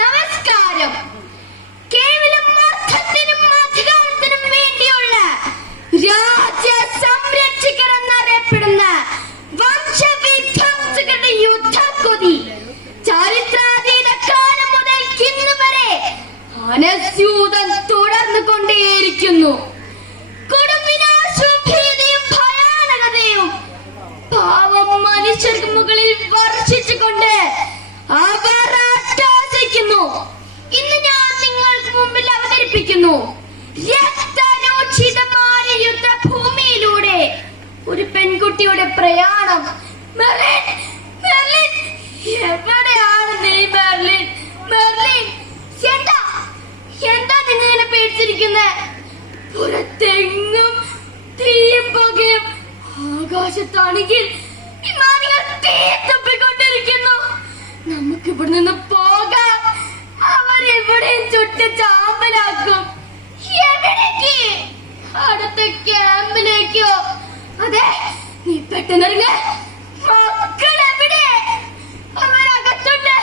നമസ്കാരം. കേവലം അർത്ഥത്തിനും അധികാരത്തിനും വേണ്ടിയുള്ള രാജ്യ സംരക്ഷകർ എന്നറിയപ്പെടുന്ന വംശവിധ്വംസകരുടെ യുദ്ധക്കൊതി ചരിത്രാതീത കാലം മുതൽ ഇന്ന് വരെ അനസ്യൂതം തുടർന്നു കൊണ്ടേയിരിക്കുന്നു. കൊടുംവിനാശവും ഭീതിയും ഭയാനകതയും പാവം മനുഷ്യർക്ക് മുകളിൽ വർഷിച്ചുകൊണ്ട് അവർ അട്ടഹസിക്കുന്നു. ഇന്ന് ഞാൻ നിങ്ങൾക്ക് മുമ്പിൽ അവതരിപ്പിക്കുന്നു രക്തരൂക്ഷിതമായ യുദ്ധഭൂമിയിലൂടെ ഒരു പെൺകുട്ടിയുടെ പ്രയാണം. മെർലിൻ, മെർലിൻ, എവിടെയാണ് നീ മെർലിൻ? മെർലിൻ, എന്താ എന്താ നിങ്ങനെ പേടിച്ചിരിക്കുന്നത്? പുറത്തെങ്ങും തീയും പുകയും, ആകാശത്താണെങ്കിൽ വിമാനങ്ങൾ തീർത്തപ്പിക്കൊണ്ടിരിക്കുന്നു. നമുക്ക് ഇവിടെ നിന്ന് പോകാം. അവരെവിടെയും ചുട്ട് ചാമ്പലാക്കും. എവിടേക്ക്? അടുത്ത ക്യാമ്പിലേക്കോ? അതെ, നീ പെട്ടെന്നിറങ്ങ. മക്കൾ എവിടെ? അവരകത്തുണ്ട്.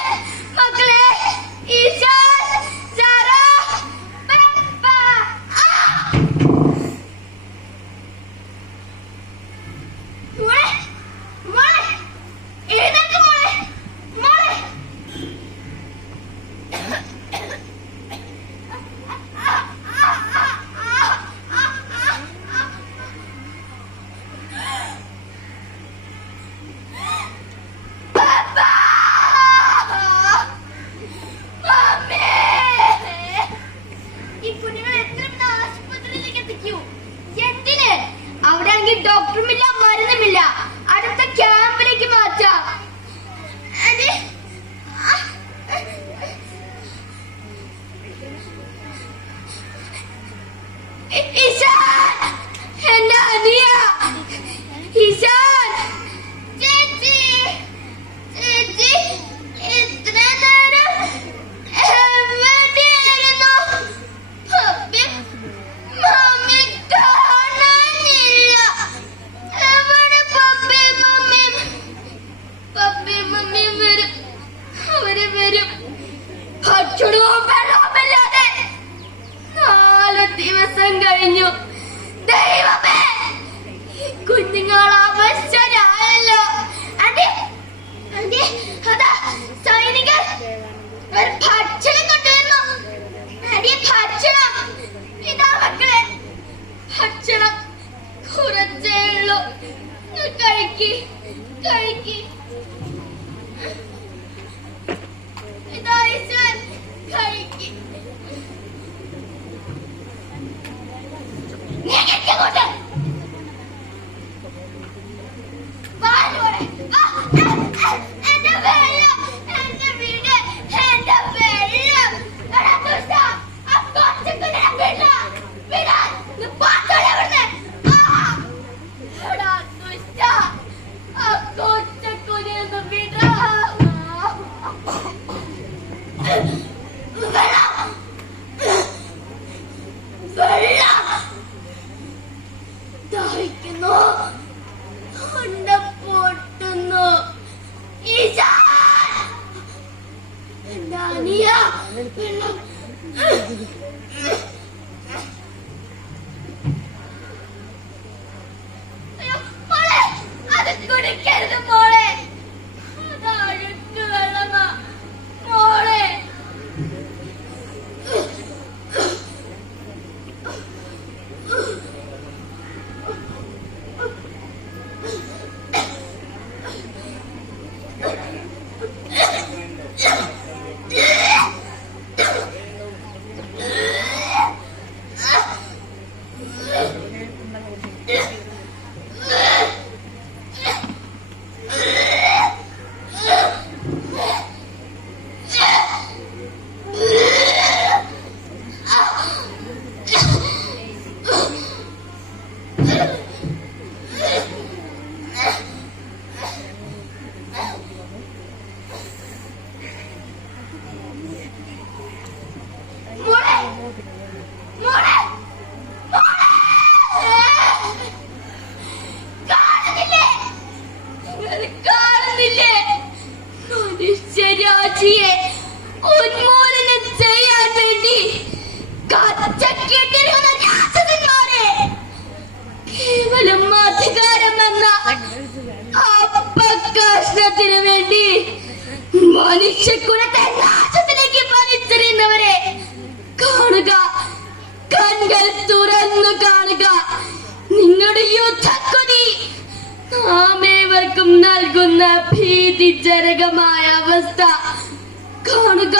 മക്കളെ, ഈശാൻ, സാറ, പപ്പ. മോളെ, മോളെ, എഴുന്നേൽക്ക് മോളെ, മോളെ. ഡോക്ടറുമില്ല, മരുന്നുമില്ല. അടുത്ത ക്യാമ്പിലേക്ക് മാറ്റാം. എന്റെ അനിയ ഈശാൻ, ചേച്ചി, ചേച്ചി, എത്ര നേരം എവിടെയായിരുന്നു? മമ്മി കാണാനില്ല. എവിടെ പപ്പയും മമ്മിയും? പപ്പയും മമ്മിയും വരും, അവര് വരും. ഭക്ഷണവും വെള്ളവുമില്ലാതെ 4 ദിവസം കഴിഞ്ഞു. ദൈവമേ, കുഞ്ഞുങ്ങൾ അവശരായല്ലോ. അതെ, അതെ, അതാ സൈനികർ ഒരു ഭക്ഷണം കൊണ്ടുവന്നു. അതെ, ഭക്ഷണം. ഇതാ മക്കളെ, ഭക്ഷണം കുറച്ചേ ഉള്ളൂ. കഴിക്ക്, കഴിക്ക്. ഇതാ ഈശ്വരൻ, കഴിക്ക്. എന്റെ വെള്ളം, എന്റെ വീട്, എന്റെ വെള്ളം. നമ്മുടെ രാജിയെ ഉന്മൂലനം ചെയ്യാൻ വേണ്ടി കച്ചക്കെട്ടിരുന്ന രാക്ഷസന്മാരെ കേവലം അധികാരം എന്ന അപ്പകഷ്ണത്തിന് വേണ്ടി മനുഷ്യക്കുലത്തെ നാശത്തിലേക്ക് വലിച്ചെറിയുന്നവരെ കാണുക, കണ്കൾ തുറന്നു കാണുക. നിങ്ങളുടെ യുദ്ധക്കൊടി നാമേവർക്കും നൽകുന്ന ഭീതിജനകമായ അവസ്ഥ കാണുക,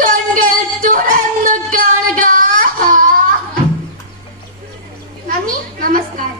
കണ്കൾ തുറന്നു കാണുക. നന്ദി, നമസ്കാരം.